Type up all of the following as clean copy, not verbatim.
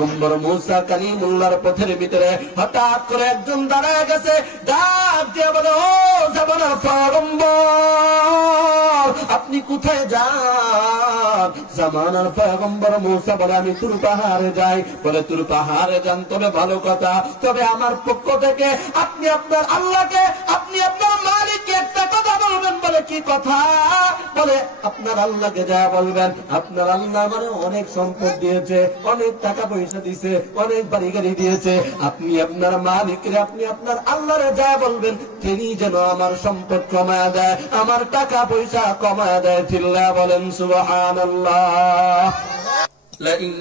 পয়গম্বর মূসা কালিমুল্লাহর পথের ভিতরে হঠাৎ করে একজন দাঁড়ায় গেছে, ডাক দিয়ে বলে, ও জামানার পয়গম্বর, আপনি কোথায় যান? জামানার পয়গম্বর মূসা বলে, আমি তুর পাহাড়ে যাই। বলে, তুর পাহাড়ে যান, তবে ভালো কথা, তবে আমার পক্ষ থেকে আপনি আপনার আল্লাহকে, আপনি আপনার মালিককে একটা কথা বলবেন। বলে, কি কথা? বলে, আপনার আল্লাহকে যা বলবেন, আপনার আল্লাহ মানে অনেক সম্পদ দিয়েছে, অনেক টাকা পয়সা দিয়েছে, অনেক বাড়ি গাড়ি দিয়েছে। আপনি আপনার মালিকরে, আপনি আপনার আল্লাহরে যা বলবেন, তিনি যেন আমার সম্পদ কমায়া দেয়, আমার টাকা পয়সা কমায়া দেয়। চিল্লা বলেন সুবহানাল্লাহ। লাইন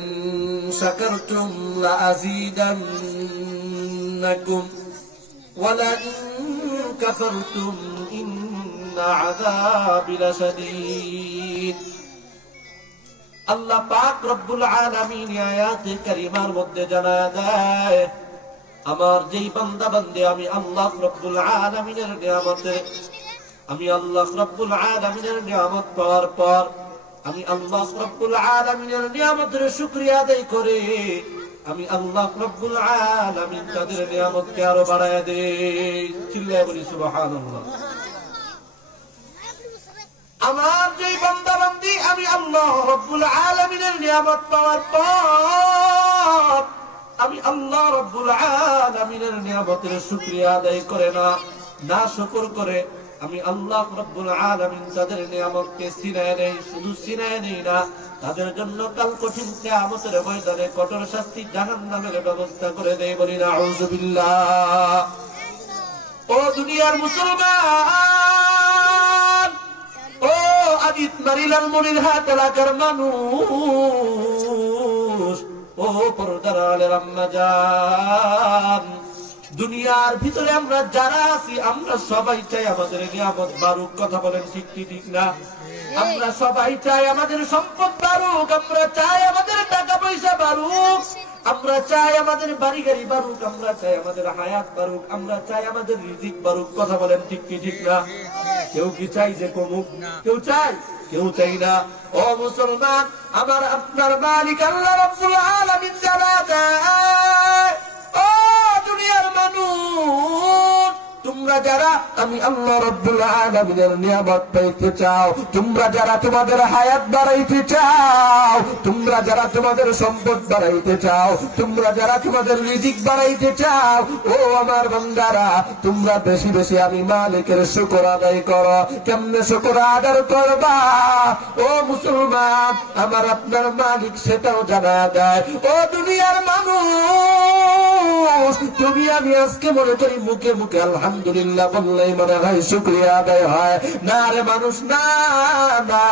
শাকারতুম লাযীদান্নাকুম ওয়া লাইন কাফারতুম ইন্না আযাবি লাশাদীদ। আল্লাহ পাক রব্বুল আলামিন আয়াতে কারিমার মধ্যে জানায় দেয়, আমার যেই বান্দা বান্দে আমি আল্লাহ রব্বুল আলামিনের নিয়ামতে, আমি আল্লাহ রব্বুল আলামিনের নিয়ামত পাওয়ার পর আমি আল্লাহ রব্বুল আলামিনের নিয়ামতের শুকরিয়া আদায় করে আমি আল্লাহ রব্বুল আলামিন তাদের নিয়ামতকে আরো বাড়ায় দেই। চিল্লায়ে বলি সুবহানাল্লাহ। আমার যেই বান্দা বান্দি আমি আল্লাহ রব্বুল আলামিনের নিয়ামত পাওয়ার পর আমি আল্লাহ রব্বুল আলামিনের নিয়ামতের শুকরিয়া আদায় করে না শুকর করে আমি আল্লাহ রব্বুল আলামিন তাদের নিয়ামতকে ছিনায় নেই। শুধু ছিনায় নেই না, তাদের জন্য কাল কঠিন কিয়ামতের ময়দানে কঠোর শাস্তি জাহান্নামের ব্যবস্থা করে দেয়। বলি নাউযুবিল্লাহ। ও দুনিয়ার মুসলমান, ও আদিত মারিলার মনিরহাট এলাকার মানুষ, ও পর্দার আলের আম্মা জান, দুনিয়ার ভিতরে আমরা যারা আছি আমরা সবাই চাই আমাদের নিয়ামত বাড়ুক। কথা বলেন ঠিক কি ঠিক না? আমরা সবাই চাই আমাদের সম্পদ বাড়ুক, আমরা চাই আমাদের টাকা পয়সা বাড়ুক, আমরা চাই আমাদের বাড়ি গাড়ি বাড়ুক, আমরা চাই আমাদের হায়াত বাড়ুক, আমরা চাই আমাদের রিজিক বাড়ুক। কথা বলেন ঠিক কি ঠিক না? কেউ কি চাই যে কমুক? কেউ চাই? কেউ চাই না। ও মুসলমান, আমার আপনার মালিক আল্লাহ রাব্বুল আলামিন জানা দেয়, ও দুনিয়ার মানুষ, তোমরা যারা আমি আল্লাহ রাব্বুল আলামিনের নিয়ামত পাইতে চাও, তোমরা যারা তোমাদের হায়াত বাড়াইতে চাও, তোমরা যারা তোমাদের সম্পদ বাড়াইতে চাও, তোমরা যারা তোমাদের রিজিক বাড়াইতে চাও, ও আমার বান্দারা, তোমরা বেশি বেশি আমি মালিকের শুকর আদায় করো। কেমনে শুকর আদায় করবা? ও মুসলমান, আমার আপনার মালিক সেটাও জানা দেয়। ও দুনিয়ার মানুষ, তুমি আমি আজকে মনে করি মুখে মুখে আলহামদুলিল্লাহ বললেই মনে হয় শুকরিয়া আদায় হয়। না রে মানুষ, না না,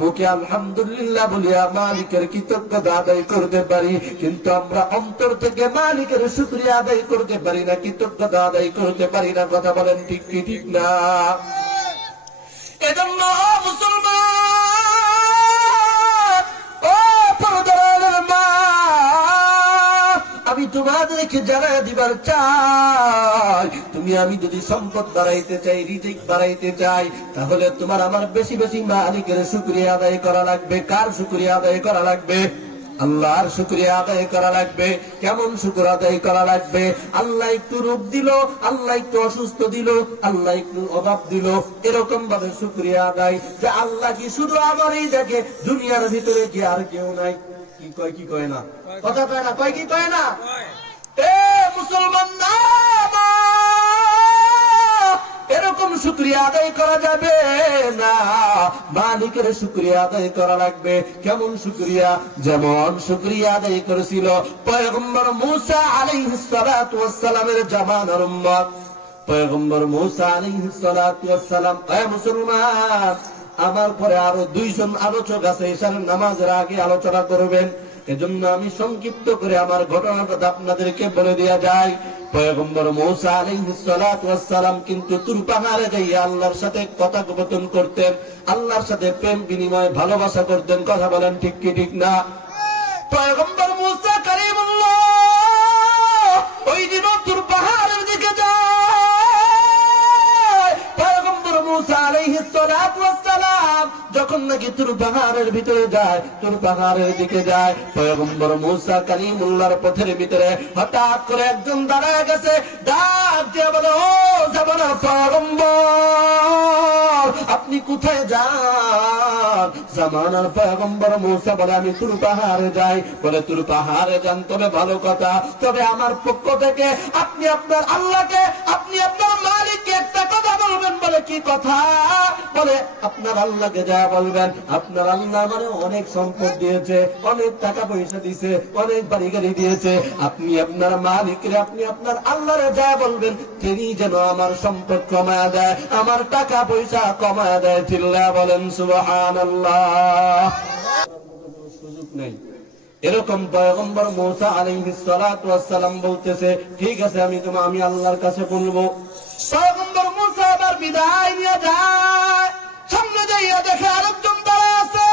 মুখে আলহামদুলিল্লাহ বলিয়া মালিকের কৃতজ্ঞতা আদায় করতে পারি, কিন্তু আমরা অন্তর থেকে মালিকের শুকরিয়া আদায় করতে পারি না, কৃতজ্ঞতা আদায় করতে পারি না। কথা বলেন ঠিক কি ঠিক না? এজন্য মুসলমান, ও পর্দার মা, আমি তোমাদেরকে জানাই দিবার চাই, তুমি আমি যদি সম্পদ বাড়াইতে চাই, রিজিক বাড়াইতে চাই, তাহলে তোমার আমার বেশি বেশি মালিকের শুকরিয়া আদায় করা লাগবে। কার শুকরিয়া আদায় করা লাগবে? আল্লাহর শুকরিয়া আদায় করা লাগবে। কেমন শুকর আদায় করা লাগবে? আল্লাহ একটু রোগ দিল, আল্লাহ একটু অসুস্থ দিল, আল্লাহ একটু অভাব দিল, এরকম ভাবে শুকরিয়া আদায়, যে আল্লাহ কি শুধু আমারই দেখে, দুনিয়ার ভিতরে কি আর কেউ নাই? কি কয় কি কয় না? কথা কয় না? কয় কি কয় না? এ মুসলমান, না এরকম শুকরিয়া আদায় করা যাবে না, মালিকের শুকরিয়া আদায় করা লাগবে। কেমন শুকরিয়া? যেমন শুকরিয়া আদায় করেছিল পয়গম্বর মূসা আলাইহিস সালাতু ওয়াস সালামের জামানার উম্মত। পয়গম্বর মূসা আলাইহিস সালাতু ওয়াস সালাম, এ মুসলমান, আমার পরে আরো দুইজন আলোচক আছে, ঈশার নামাজের আগে আলোচনা করবেন, এজন্য আমি সংক্ষিপ্ত করে আমার ঘটনাটা আপনাদেরকে বলে দেয়া যায়। পয়গম্বর মূসা আলাইহিস সালাতু ওয়াস সালাম কিন্তু তুর পাহাড়ে যাইয়া আল্লাহর সাথে কথোপকথন করতেন, আল্লাহর সাথে প্রেম বিনিময় ভালোবাসা করতেন। কথা বলেন ঠিক কি ঠিক না? পয়গম্বর মূসা কালিমুল্লাহ ওই দিন তুর পাহাড়ের দিকে যায়। পয়গম্বর মূসা আলাইহিস সালাতু ওয়াস সালাম যখন নাকি তুর পাহাড়ের ভিতরে যায়, তুর পাহাড়ের দিকে যায়। পয়গম্বর মূসা কালিমুল্লাহর পথের ভিতরে হঠাৎ করে একজন দাঁড়ায় গেছে, ডাক দিয়ে বলে, ও জামানার পয়গম্বর, আপনি কোথায় যান? জামানার পয়গম্বর মূসা বলে, আমি তুর পাহাড়ে যাই। বলে, তুর পাহাড়ে যান, তবে ভালো কথা, তবে আমার পক্ষ থেকে আপনি আপনার আল্লাহকে, আপনি আপনার মালিককে একটা কথা বলবেন। বলে, কি কথা? বলে, আপনার আল্লাহকে যা বলবেন, আপনার আল্লাহ মানে অনেক সম্পদ দিয়েছে, অনেক টাকা পয়সা দিয়েছে, অনেক বাড়ি গাড়ি দিয়েছে। আপনি আপনার মালিকরে, আপনি আপনার আল্লাহরে যা বলবেন, তিনি যেন আমার সম্পদ কমায়া দেয়, আমার টাকা পয়সা কমায়া দেয়। চিল্লা বলেন সুবহানাল্লাহ। সুযোগ নেই। এরকম পয়গম্বর মূসা আলাইহিস সালাতু ওয়াস সালাম বলতেছে, ঠিক আছে, আমি আল্লাহর কাছে বলবো। পয়গম্বর মূসা আবার বিদায় নিয়ে যায়, সামনে যাইয়া দেখে আরেকজন দাঁড়া আছে।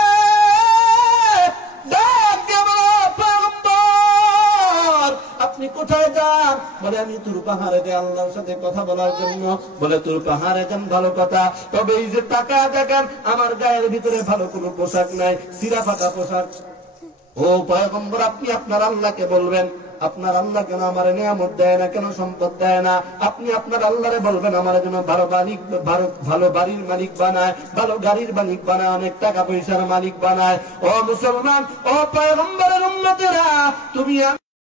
ডাক দিয়ে বলে, পয়গম্বর, আপনি কোথায় যান? বলে, আমি তুর পাহাড়ে যাই আল্লাহর সাথে কথা বলার জন্য। বলে, তুর পাহাড়ে যান, ভালো কথা, তবে এই যে টাকা দেখেন, আমার গায়ের ভিতরে ভালো কোনো পোশাক নাই, চিরা ফাটা পোশাক। ও পয়গম্বর, আপনি আপনার আল্লাহকে বলবেন, আপনার আল্লাহ কেন আমার নিয়ামত দেয় না, কেন সম্পদ দেয় না? আপনি আপনার আল্লাহরে বলবেন আমার জন্য ভালো বাড়ির মালিক বানায়, ভালো গাড়ির মালিক বানায়, অনেক টাকা পয়সার মালিক বানায়। ও মুসলমান, ও পয়গম্বরের উম্মতেরা, তুমি